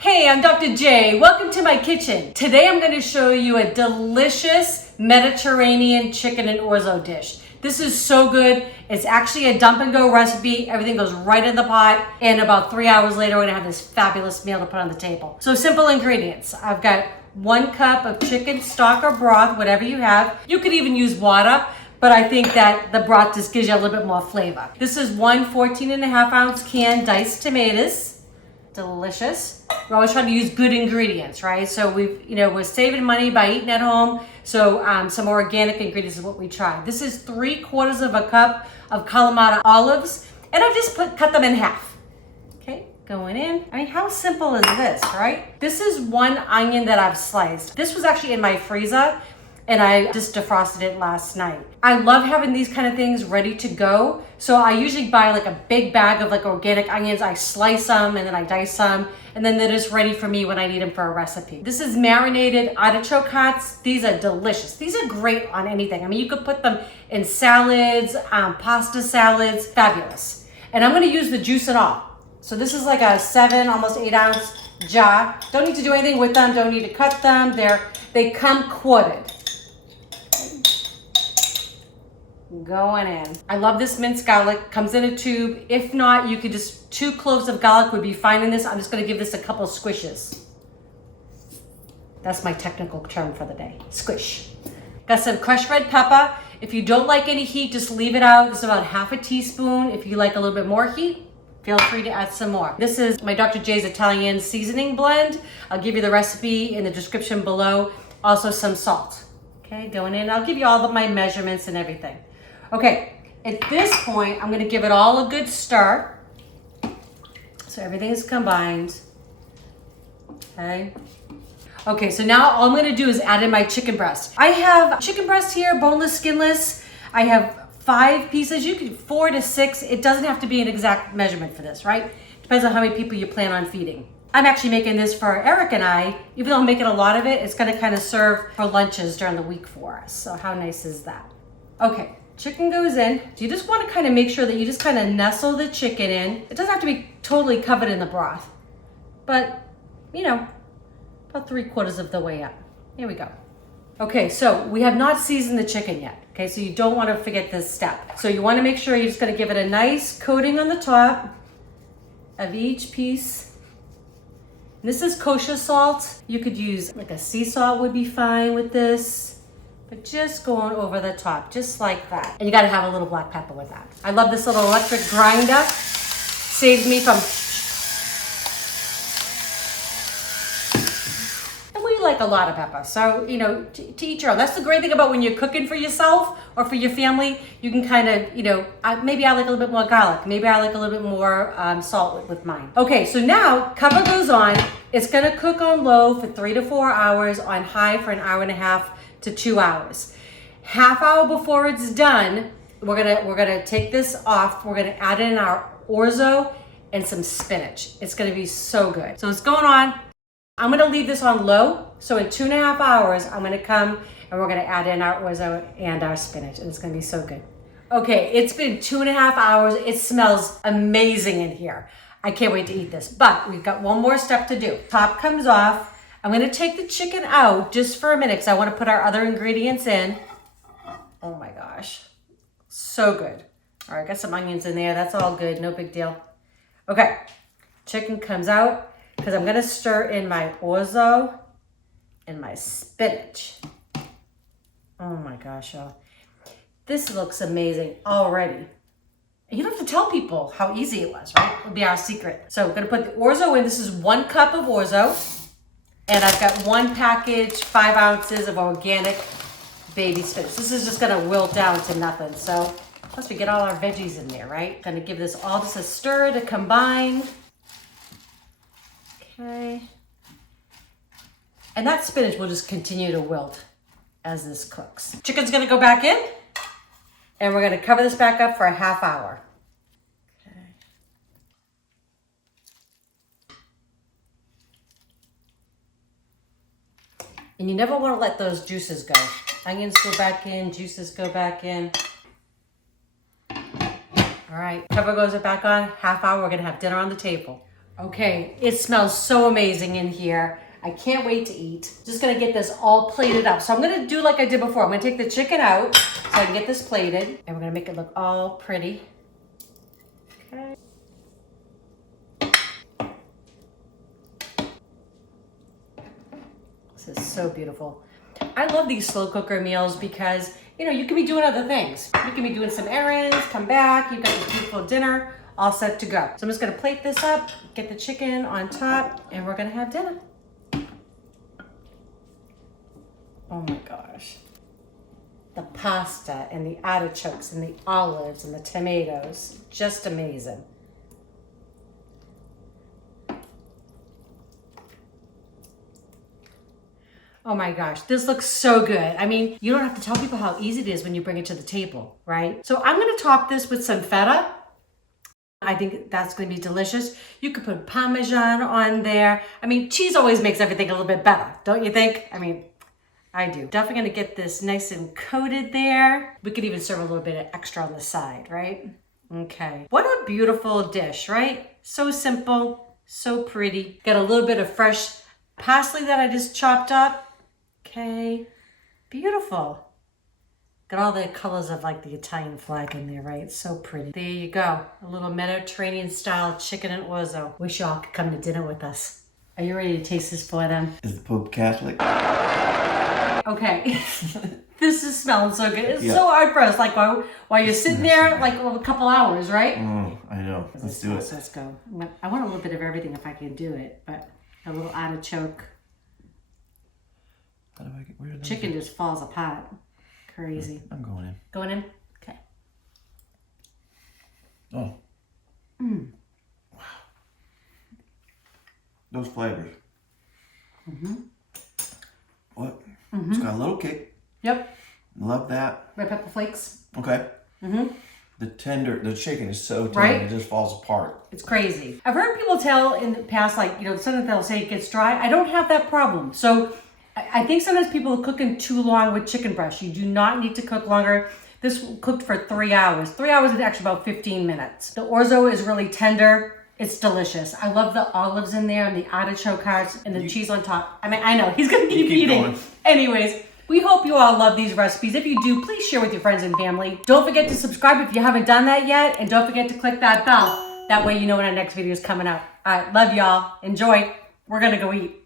Hey, I'm Dr. J. Welcome to my kitchen. Today I'm going to show you a delicious Mediterranean chicken and orzo dish. This is so good. It's actually a dump and go recipe. Everything goes right in the pot. And about 3 hours later, we're gonna have this fabulous meal to put on the table. So simple ingredients. I've got 1 cup of chicken stock or broth, whatever you have. You could even use water, but I think that the broth just gives you a little bit more flavor. This is 1 14.5-ounce can diced tomatoes. Delicious. We're always trying to use good ingredients, right? So we're saving money by eating at home. So some organic ingredients is what we try. This is 3/4 of a cup of Kalamata olives, and I've just cut them in half. Okay, going in. I mean, how simple is this, right? This is 1 onion that I've sliced. This was actually in my freezer, and I just defrosted it last night. I love having these kind of things ready to go. So I usually buy like a big bag of like organic onions. I slice them and then I dice them, and then they're just ready for me when I need them for a recipe. This is marinated artichoke hearts. These are delicious. These are great on anything. I mean, you could put them in salads, pasta salads, fabulous. And I'm gonna use the juice and all. So this is like a 7, almost 8-ounce jar. Don't need to do anything with them. Don't need to cut them. They come quartered. Going in. I love this minced garlic. Comes in a tube. If not, you could just 2 cloves of garlic would be fine in this. I'm just going to give this a couple squishes. That's my technical term for the day. Squish. Got some crushed red pepper. If you don't like any heat, just leave it out. This is about 1/2 teaspoon. If you like a little bit more heat, feel free to add some more. This is my Dr. J's Italian seasoning blend. I'll give you the recipe in the description below. Also some salt. Okay, going in. I'll give you all of my measurements and everything. Okay, at this point, I'm gonna give it all a good stir. So everything's combined, okay? Okay, so now all I'm gonna do is add in my chicken breast. I have chicken breast here, boneless, skinless. I have 5 pieces, you can 4 to 6. It doesn't have to be an exact measurement for this, right? Depends on how many people you plan on feeding. I'm actually making this for Eric and I. Even though I'm making a lot of it, it's gonna kind of serve for lunches during the week for us. So how nice is that? Okay. Chicken goes in. So you just want to kind of make sure that you just kind of nestle the chicken in. It doesn't have to be totally covered in the broth, but about 3/4 of the way up. Here we go. Okay, so we have not seasoned the chicken yet. Okay, so you don't want to forget this step. So you want to make sure you're just going to give it a nice coating on the top of each piece. This is kosher salt. You could use like a sea salt would be fine with this. But just going over the top, just like that. And you gotta have a little black pepper with that. I love this little electric grinder. Saves me from... And we like a lot of pepper. So, to each your own. That's the great thing about when you're cooking for yourself or for your family. You can kind of, maybe I like a little bit more garlic. Maybe I like a little bit more salt with mine. Okay, so now cover goes on. It's gonna cook on low for 3 to 4 hours, on high for 1.5 hours to 2 hours. 1/2 hour before it's done, we're gonna take this off. We're gonna add in our orzo and some spinach. It's gonna be so good. So it's going on. I'm gonna leave this on low. So in 2.5 hours, I'm gonna come and we're gonna add in our orzo and our spinach, and it's gonna be so good. Okay, it's been 2.5 hours. It smells amazing in here. I can't wait to eat this, but we've got one more step to do. Top comes off. I'm gonna take the chicken out just for a minute because I wanna put our other ingredients in. Oh my gosh, so good. All right, got some onions in there. That's all good, no big deal. Okay, chicken comes out because I'm gonna stir in my orzo and my spinach. Oh my gosh, y'all. This looks amazing already. You don't have to tell people how easy it was, right? It'll be our secret. So we're gonna put the orzo in. This is 1 cup of orzo. And I've got 1 package, 5 ounces of organic baby spinach. This is just gonna wilt down to nothing. So, plus we get all our veggies in there, right? Gonna give this all just a stir to combine. Okay. And that spinach will just continue to wilt as this cooks. Chicken's gonna go back in, and we're gonna cover this back up for 1/2 hour. And you never want to let those juices go. Onions go back in, juices go back in. All right, cover goes back on, 1/2 hour, we're gonna have dinner on the table. Okay, it smells so amazing in here. I can't wait to eat. Just gonna get this all plated up. So I'm gonna do like I did before. I'm gonna take the chicken out so I can get this plated. And we're gonna make it look all pretty. Okay. This is so beautiful. I love these slow cooker meals because, you know, you can be doing other things. You can be doing some errands, come back, you've got this beautiful dinner all set to go. So I'm just gonna plate this up, get the chicken on top, and we're gonna have dinner. Oh my gosh. The pasta and the artichokes and the olives and the tomatoes, just amazing. Oh my gosh, this looks so good. I mean, you don't have to tell people how easy it is when you bring it to the table, right? So I'm gonna top this with some feta. I think that's gonna be delicious. You could put Parmesan on there. I mean, cheese always makes everything a little bit better, don't you think? I mean, I do. Definitely gonna get this nice and coated there. We could even serve a little bit of extra on the side, right? Okay. What a beautiful dish, right? So simple, so pretty. Got a little bit of fresh parsley that I just chopped up. Okay, beautiful. Got all the colors of like the Italian flag in there, right? So pretty. There you go. A little Mediterranean style chicken and orzo. Wish y'all could come to dinner with us. Are you ready to taste this for them? Is the Pope Catholic? Okay. This is smelling so good. It's so hard for us. Like while you're sitting there, like a couple hours, right? I know. Let's do it. Let's go. I want a little bit of everything if I can do it, but a little artichoke. How do I get where Chicken just falls apart. Crazy. I'm going in. Going in? Okay. Oh. Wow. Those flavors. What? It's got a little kick. Yep. Love that. Red pepper flakes. Okay. The chicken is so tender, Right? it just falls apart. It's crazy. I've heard people tell in the past, like, you know, sometimes they'll say it gets dry. I don't have that problem. So I think sometimes people are cooking too long with chicken breast. You do not need to cook longer. This cooked for 3 hours. 3 hours is actually about 15 minutes. The orzo is really tender. It's delicious. I love the olives in there and the artichoke hearts and the cheese on top. I mean, I know, he's gonna keep eating. Going. Anyways, we hope you all love these recipes. If you do, please share with your friends and family. Don't forget to subscribe if you haven't done that yet. And don't forget to click that bell. That way you know when our next video is coming out. All right, love y'all. Enjoy. We're gonna go eat.